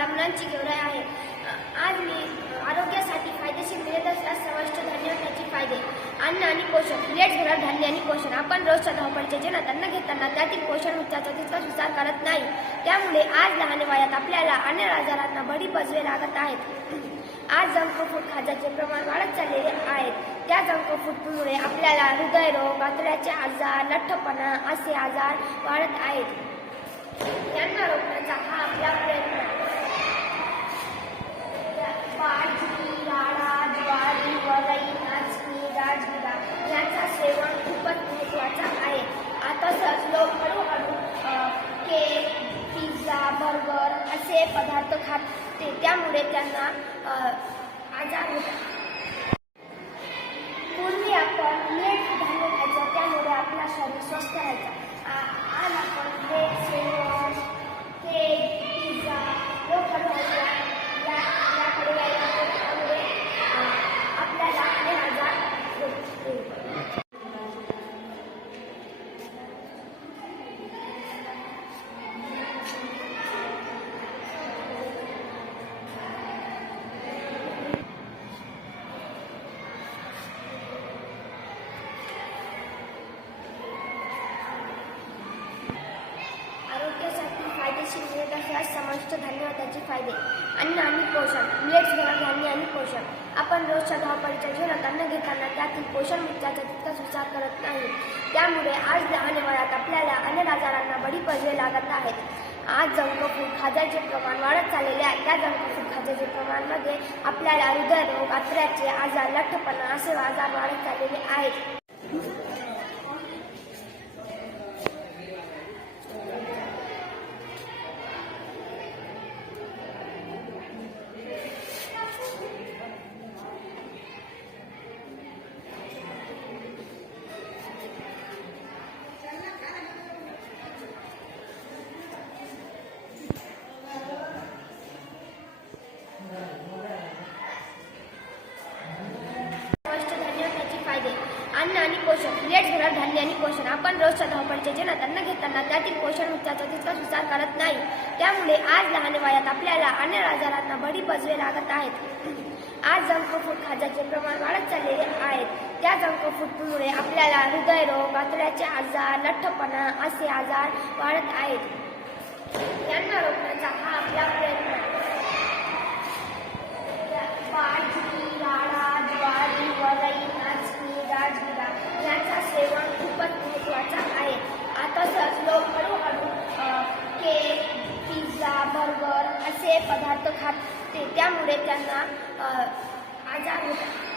बारा मुलांची गौरव आहे. आज मी आरोग्यासाठी फायदेशीर मिळत असल्यास समाविष्ट धान्य त्याचे फायदे. अन्न आणि पोषण प्लेट्स घरात धान्य आणि पोषण. आपण रोजच्या धावपळीच्या जेवणात अन्न घेताना त्यातील पोषण उच्चाचा तितकाच विचार करत नाही. त्यामुळे आज लहान वयात आपल्याला अनेक आजारांना बळी बजवे लागत आहेत. आज जंक फूड खाण्याचे प्रमाण वाढत चाललेले आहेत. त्या जंक फूडमुळे आपल्याला हृदयरोग आतड्याचे आजार लठ्ठपणा असे आजार वाढत आहेत. त्यांना रोखण्याचा हा आपला बर्गर पदार्थ खाते. त्यामुळे त्यांना आजार होतात. पूर्वी आपण फायदेशीर समाविष्ट धन्यवादाचे फायदे. अन्न आणि पोषण. मिलेट्स घरात धान्य आणि पोषण. आपण रोजच्या धावपळीच्या जीवनात अन्न घेताना त्यातील पोषण मुद्द्याचा तितकाच विचार करत नाही. त्यामुळे आज लहान वयात आपल्याला अनेक आजारांना बळी पडले लागत आहेत. आज जंक फूड खाद्याचे प्रमाण वाढत चाललेले आहे. त्या जंक फूड खाद्याचे प्रमाणमध्ये आपल्याला हृदयरोग आत्र्याचे आजार लठ्ठपणा असे आजार वाढत चाललेले आहेत. अन्न आणि पोषण. प्लेट्स घरात धान्य आणि पोषण. आपण रोजच्या धावपळीच्या जीवनात अन्न घेताना त्यातील पोषण उच्चाचा तितकाच विचार करत नाही. त्यामुळे आज लहान वयात आपल्याला अनेक आजारांना बळी बजवे लागत आहेत. आज जंक फूड खाजाचे प्रमाण वाढत चाललेले आहेत. त्या जंक फूडमुळे आपल्याला हृदयरोग आतड्याचे आजार लठ्ठपणा असे आजार वाढत आहेत. यांना रोखण्याचा बर्गर पदार्थ खाते त्यामुळे त्यांना आजार होतात.